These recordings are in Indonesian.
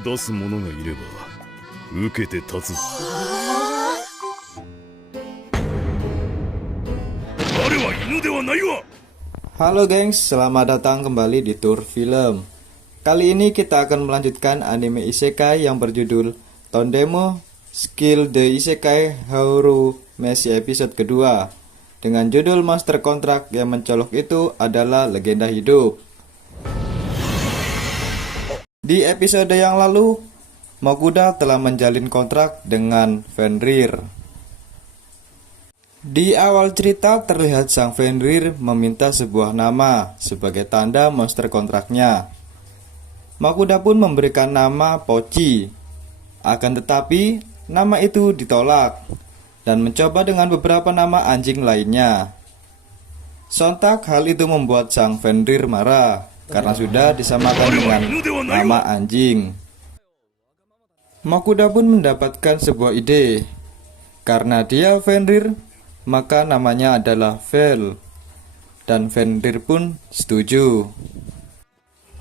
出す者がいれば受けて立つ。彼は犬ではないわ。 Halo gengs, selamat datang kembali di Tour Film. Kali ini kita akan melanjutkan anime isekai yang berjudul Tondemo Skill the Isekai Hauru Meshi episode kedua. Dengan judul Monster Kontrak yang mencolok itu adalah legenda hidup. Di episode yang lalu, Mokuda telah menjalin kontrak dengan Fenrir. Di awal cerita terlihat sang Fenrir meminta sebuah nama sebagai tanda monster kontraknya. Mokuda pun memberikan nama Pochi. Akan tetapi, nama itu ditolak dan mencoba dengan beberapa nama anjing lainnya. Sontak hal itu membuat sang Fenrir marah karena sudah disamakan dengan nama anjing. Mokuda pun mendapatkan sebuah ide. Karena dia Fenrir, maka namanya adalah Vel. Dan Fenrir pun setuju.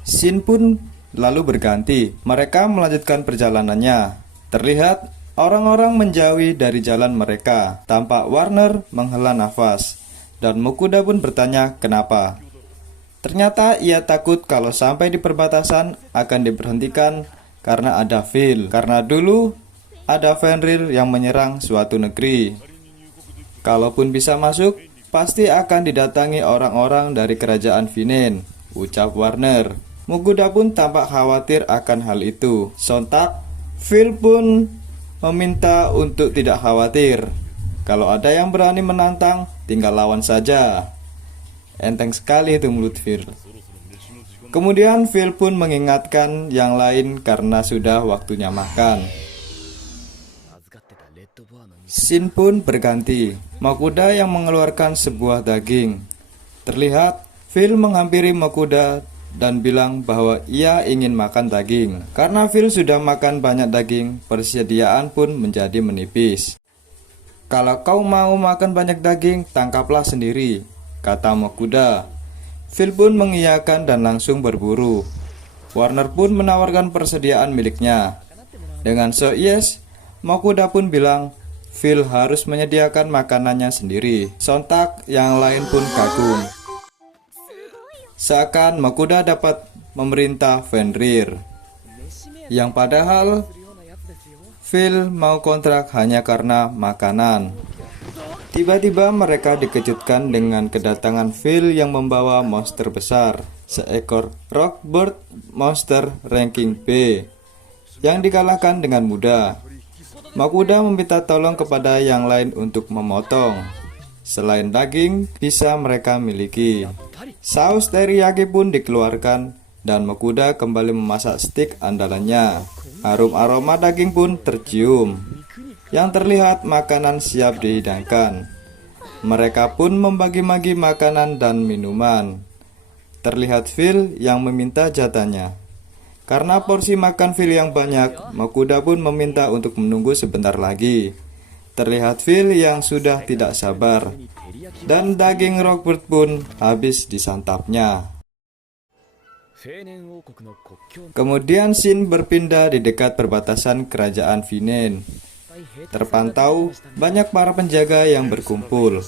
Scene pun lalu berganti. Mereka melanjutkan perjalanannya. Terlihat orang-orang menjauhi dari jalan mereka. Tampak Warner menghela nafas. Dan Mokuda pun bertanya kenapa. Ternyata ia takut kalau sampai di perbatasan akan diberhentikan karena ada Vel. Karena dulu ada Fenrir yang menyerang suatu negeri. Kalaupun bisa masuk, pasti akan didatangi orang-orang dari kerajaan Vinen, ucap Warner. Mokuda pun tampak khawatir akan hal itu. Sontak, Phil pun meminta untuk tidak khawatir. Kalau ada yang berani menantang, tinggal lawan saja. Enteng sekali itu mulut Phil. Kemudian Phil pun mengingatkan yang lain karena sudah waktunya makan. Scene pun berganti. Mokuda yang mengeluarkan sebuah daging. Terlihat Phil menghampiri Mokuda dan bilang bahwa ia ingin makan daging. Karena Phil sudah makan banyak daging, persediaan pun menjadi menipis. Kalau kau mau makan banyak daging, tangkaplah sendiri, kata Mokuda. Phil pun mengiyakan dan langsung berburu. Warner pun menawarkan persediaan miliknya. Dengan so yes, Mokuda pun bilang Phil harus menyediakan makanannya sendiri. Sontak yang lain pun kagum. Seakan Mokuda dapat memerintah Fenrir, yang padahal Phil mau kontrak hanya karena makanan. Tiba-tiba mereka dikejutkan dengan kedatangan Phil yang membawa monster besar, seekor Rockbird monster ranking B, yang dikalahkan dengan mudah. Mokuda meminta tolong kepada yang lain untuk memotong. Selain daging, bisa mereka miliki. Saus teriyaki pun dikeluarkan dan Mokuda kembali memasak stik andalannya. Harum aroma daging pun tercium. Yang terlihat makanan siap dihidangkan. Mereka pun membagi-bagi makanan dan minuman. Terlihat Phil yang meminta jatahnya. Karena porsi makan Phil yang banyak, Mokuda pun meminta untuk menunggu sebentar lagi. Terlihat Phil yang sudah tidak sabar. Dan daging Rockbird pun habis disantapnya. Kemudian scene berpindah di dekat perbatasan kerajaan Vinen. Terpantau banyak para penjaga yang berkumpul.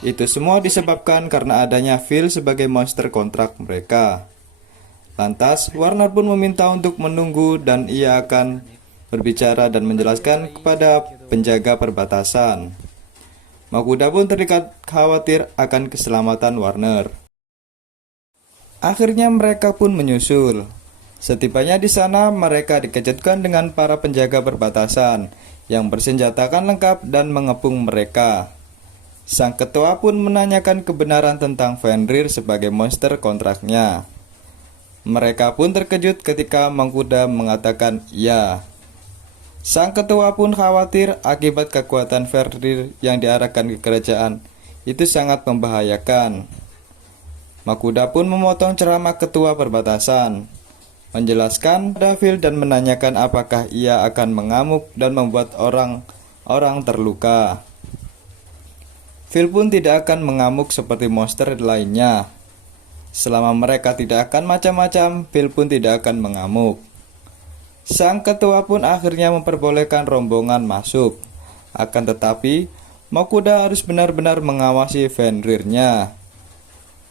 Itu semua disebabkan karena adanya Phil sebagai monster kontrak mereka. Lantas Warner pun meminta untuk menunggu dan ia akan berbicara dan menjelaskan kepada penjaga perbatasan. Mokuda pun terikat khawatir akan keselamatan Warner. Akhirnya mereka pun menyusul. Setibanya di sana mereka dikejutkan dengan para penjaga perbatasan yang bersenjatakan lengkap dan mengepung mereka. Sang ketua pun menanyakan kebenaran tentang Fenrir sebagai monster kontraknya. Mereka pun terkejut ketika Mokuda mengatakan iya. Sang ketua pun khawatir akibat kekuatan Fenrir yang diarahkan ke kerajaan itu sangat membahayakan. Mokuda pun memotong ceramah ketua perbatasan, menjelaskan Phil dan menanyakan apakah ia akan mengamuk dan membuat orang terluka. Phil pun tidak akan mengamuk seperti monster lainnya. Selama mereka tidak akan macam-macam, Phil pun tidak akan mengamuk. Sang ketua pun akhirnya memperbolehkan rombongan masuk. Akan tetapi, Makuda harus benar-benar mengawasi Fenrirnya.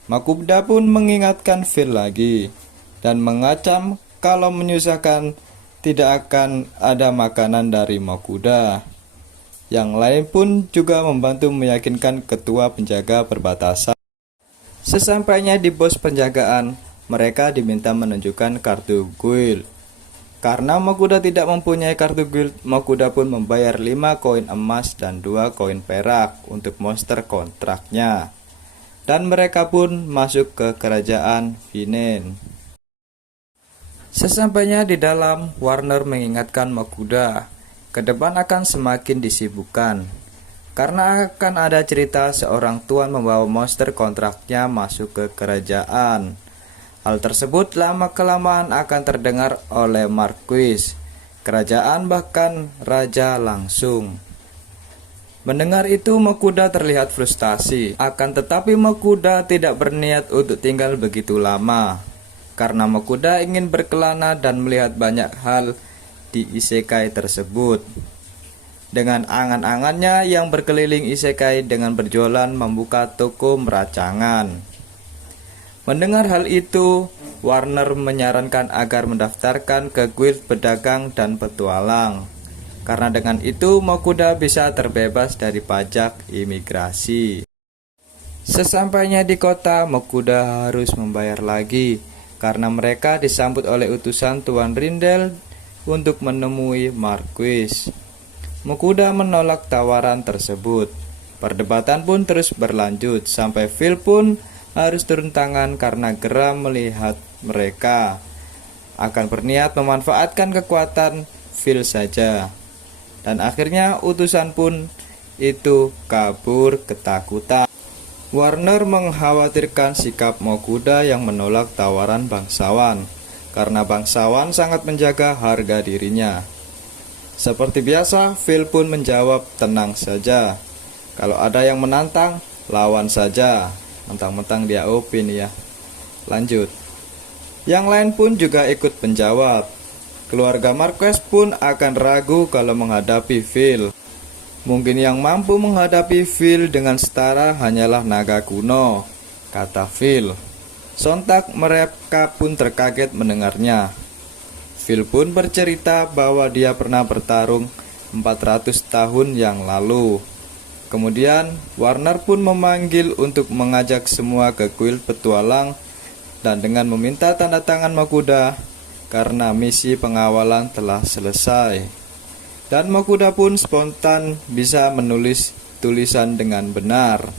Makuda pun mengingatkan Phil lagi dan mengacam kalau menyusahkan tidak akan ada makanan dari Makuda. Yang lain pun juga membantu meyakinkan ketua penjaga perbatasan. Sesampainya di pos penjagaan, mereka diminta menunjukkan kartu guild. Karena Makuda tidak mempunyai kartu guild, Makuda pun membayar 5 koin emas dan 2 koin perak untuk monster kontraknya. Dan mereka pun masuk ke kerajaan Vinen. Sesampainya di dalam, Warner mengingatkan Makuda, ke depan akan semakin disibukkan. Karena akan ada cerita seorang tuan membawa monster kontraknya masuk ke kerajaan. Hal tersebut lama-kelamaan akan terdengar oleh Marquis, kerajaan bahkan raja langsung. Mendengar itu Makuda terlihat frustasi, akan tetapi Makuda tidak berniat untuk tinggal begitu lama. Karena Makuda ingin berkelana dan melihat banyak hal di isekai tersebut. Dengan angan-angannya yang berkeliling isekai dengan berjualan membuka toko meracangan. Mendengar hal itu, Warner menyarankan agar mendaftarkan ke guild pedagang dan petualang. Karena dengan itu Makuda bisa terbebas dari pajak imigrasi. Sesampainya di kota, Makuda harus membayar lagi karena mereka disambut oleh utusan Tuan Rindel untuk menemui Marquis. Makuda menolak tawaran tersebut. Perdebatan pun terus berlanjut sampai Phil pun harus turun tangan karena geram melihat mereka akan berniat memanfaatkan kekuatan Phil saja. Dan akhirnya utusan pun itu kabur ketakutan. Warner mengkhawatirkan sikap Makuda yang menolak tawaran bangsawan karena bangsawan sangat menjaga harga dirinya. Seperti biasa, Phil pun menjawab tenang saja. Kalau ada yang menantang, lawan saja. Mentang-mentang dia OP nih ya. Lanjut. Yang lain pun juga ikut menjawab. Keluarga Marquez pun akan ragu kalau menghadapi Phil. Mungkin yang mampu menghadapi Phil dengan setara hanyalah naga kuno, kata Phil. Sontak mereka pun terkaget mendengarnya. Phil pun bercerita bahwa dia pernah bertarung 400 tahun yang lalu. Kemudian Warner pun memanggil untuk mengajak semua ke kuil petualang dan dengan meminta tanda tangan Makuda karena misi pengawalan telah selesai. Dan Makuda pun spontan bisa menulis tulisan dengan benar.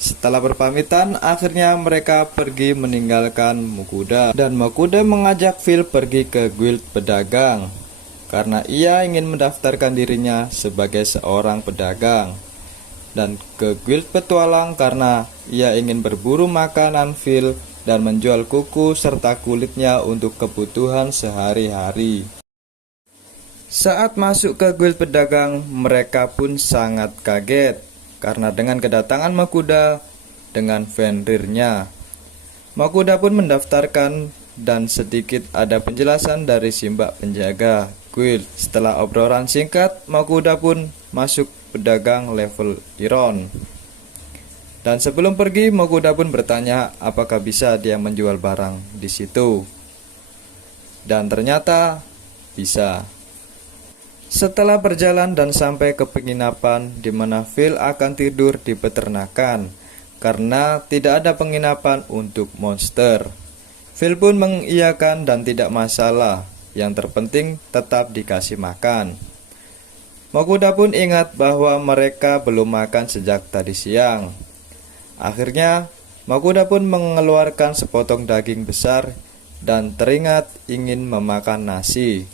Setelah berpamitan, akhirnya mereka pergi meninggalkan Makuda. Dan Makuda mengajak Phil pergi ke guild pedagang karena ia ingin mendaftarkan dirinya sebagai seorang pedagang. Dan ke guild petualang karena ia ingin berburu makanan Phil dan menjual kuku serta kulitnya untuk kebutuhan sehari-hari. Saat masuk ke guild pedagang, mereka pun sangat kaget karena dengan kedatangan Makuda dengan Fenrirnya. Makuda pun mendaftarkan dan sedikit ada penjelasan dari Simbak penjaga guild. Setelah obrolan singkat, Makuda pun masuk pedagang level Iron. Dan sebelum pergi, Makuda pun bertanya apakah bisa dia menjual barang di situ. Dan ternyata bisa. Setelah berjalan dan sampai ke penginapan di mana Phil akan tidur di peternakan karena tidak ada penginapan untuk monster. Phil pun mengiyakan dan tidak masalah, yang terpenting tetap dikasih makan. Makuda pun ingat bahwa mereka belum makan sejak tadi siang. Akhirnya Makuda pun mengeluarkan sepotong daging besar dan teringat ingin memakan nasi.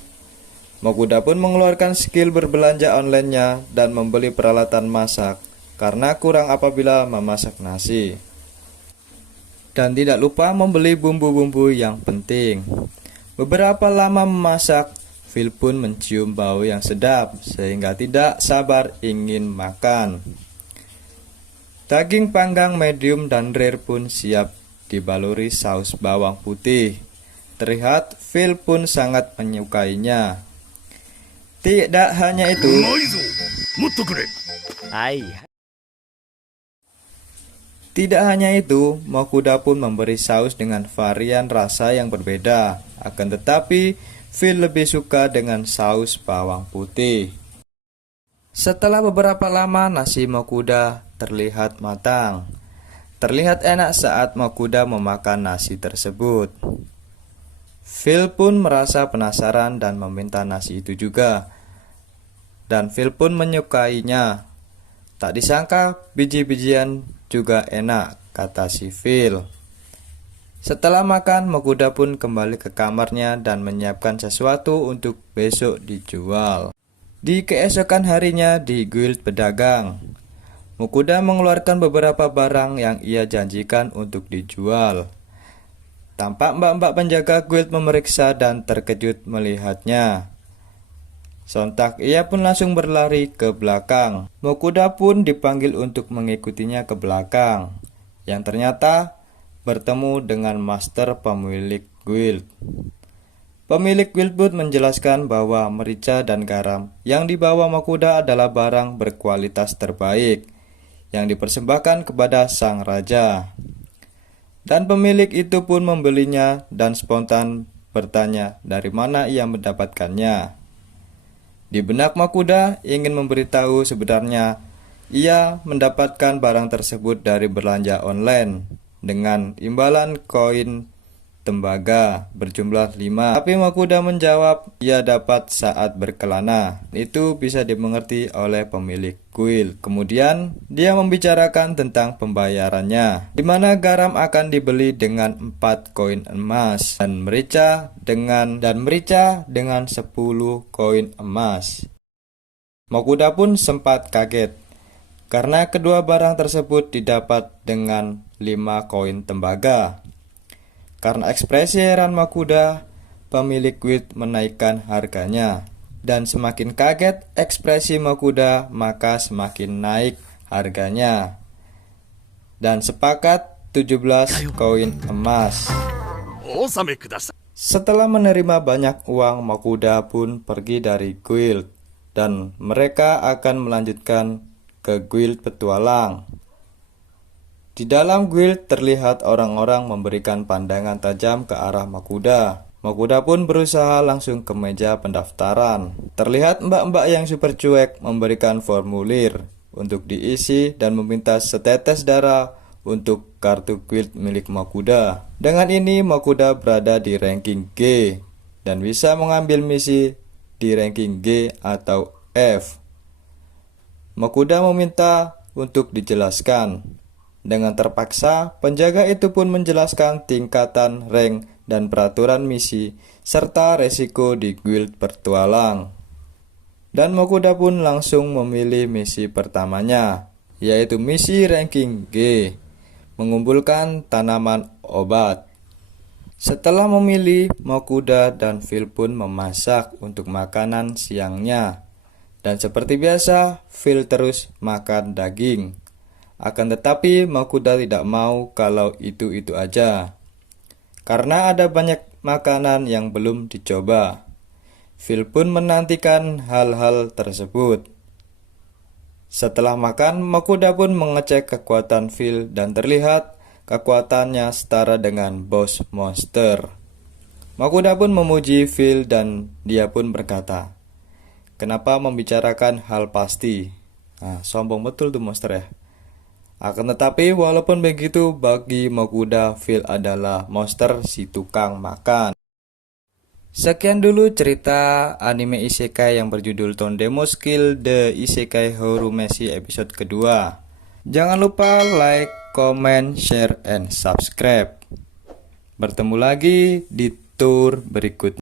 Makuda pun mengeluarkan skill berbelanja online-nya dan membeli peralatan masak karena kurang apabila memasak nasi. Dan tidak lupa membeli bumbu-bumbu yang penting. Beberapa lama memasak, Phil pun mencium bau yang sedap sehingga tidak sabar ingin makan. Daging panggang medium dan rare pun siap dibaluri saus bawang putih. Terlihat Phil pun sangat menyukainya. Tidak hanya itu, うまいぞもっとくれ tidak hanya itu, Makuda pun memberi saus dengan varian rasa yang berbeda. Akan tetapi, Phil lebih suka dengan saus bawang putih. Setelah beberapa lama, nasi Makuda terlihat matang. Terlihat enak saat Makuda memakan nasi tersebut. Phil pun merasa penasaran dan meminta nasi itu juga. Dan Phil pun menyukainya. Tak disangka biji-bijian juga enak, kata si Phil. Setelah makan, Makuda pun kembali ke kamarnya dan menyiapkan sesuatu untuk besok dijual. Di keesokan harinya di guild pedagang, Makuda mengeluarkan beberapa barang yang ia janjikan untuk dijual. Tampak mbak-mbak penjaga guild memeriksa dan terkejut melihatnya. Sontak ia pun langsung berlari ke belakang. Makuda pun dipanggil untuk mengikutinya ke belakang, yang ternyata bertemu dengan master pemilik guild. Pemilik guild pun menjelaskan bahwa merica dan garam yang dibawa Makuda adalah barang berkualitas terbaik yang dipersembahkan kepada sang raja. Dan pemilik itu pun membelinya dan spontan bertanya dari mana ia mendapatkannya. Di benak Makuda ingin memberitahu sebenarnya ia mendapatkan barang tersebut dari belanja online dengan imbalan koin tembaga berjumlah 5. Tapi Makuda menjawab ia dapat saat berkelana. Itu bisa dimengerti oleh pemilik guild. Kemudian dia membicarakan tentang pembayarannya, di mana garam akan dibeli dengan 4 koin emas dan merica dengan 10 koin emas. Makuda pun sempat kaget karena kedua barang tersebut didapat dengan 5 koin tembaga. Karena ekspresi heran Makuda, pemilik guild menaikkan harganya. Dan semakin kaget ekspresi Makuda, maka semakin naik harganya. Dan sepakat 17 koin emas. お納めください Setelah menerima banyak uang, Makuda pun pergi dari guild. Dan mereka akan melanjutkan ke guild petualang. Di dalam guild terlihat orang-orang memberikan pandangan tajam ke arah Makuda. Makuda pun berusaha langsung ke meja pendaftaran. Terlihat mbak-mbak yang super cuek memberikan formulir untuk diisi dan meminta setetes darah untuk kartu guild milik Makuda. Dengan ini Makuda berada di ranking G dan bisa mengambil misi di ranking G atau F. Makuda meminta untuk dijelaskan. Dengan terpaksa, penjaga itu pun menjelaskan tingkatan rank dan peraturan misi, serta resiko di guild petualang. Dan Makuda pun langsung memilih misi pertamanya, yaitu misi ranking G, mengumpulkan tanaman obat. Setelah memilih, Makuda dan Phil pun memasak untuk makanan siangnya. Dan seperti biasa, Phil terus makan daging. Akan tetapi Makuda tidak mau kalau itu-itu aja, karena ada banyak makanan yang belum dicoba. Phil pun menantikan hal-hal tersebut. Setelah makan, Makuda pun mengecek kekuatan Phil dan terlihat kekuatannya setara dengan bos monster. Makuda pun memuji Phil dan dia pun berkata, "Kenapa membicarakan hal pasti?" Nah, sombong betul tuh monster ya. Akan tetapi walaupun begitu, bagi Makuda, Phil adalah monster si tukang makan. Sekian dulu cerita anime isekai yang berjudul Tondemo Skill The Isekai Horumeshi episode kedua. Jangan lupa like, comment, share, and subscribe. Bertemu lagi di tour berikutnya.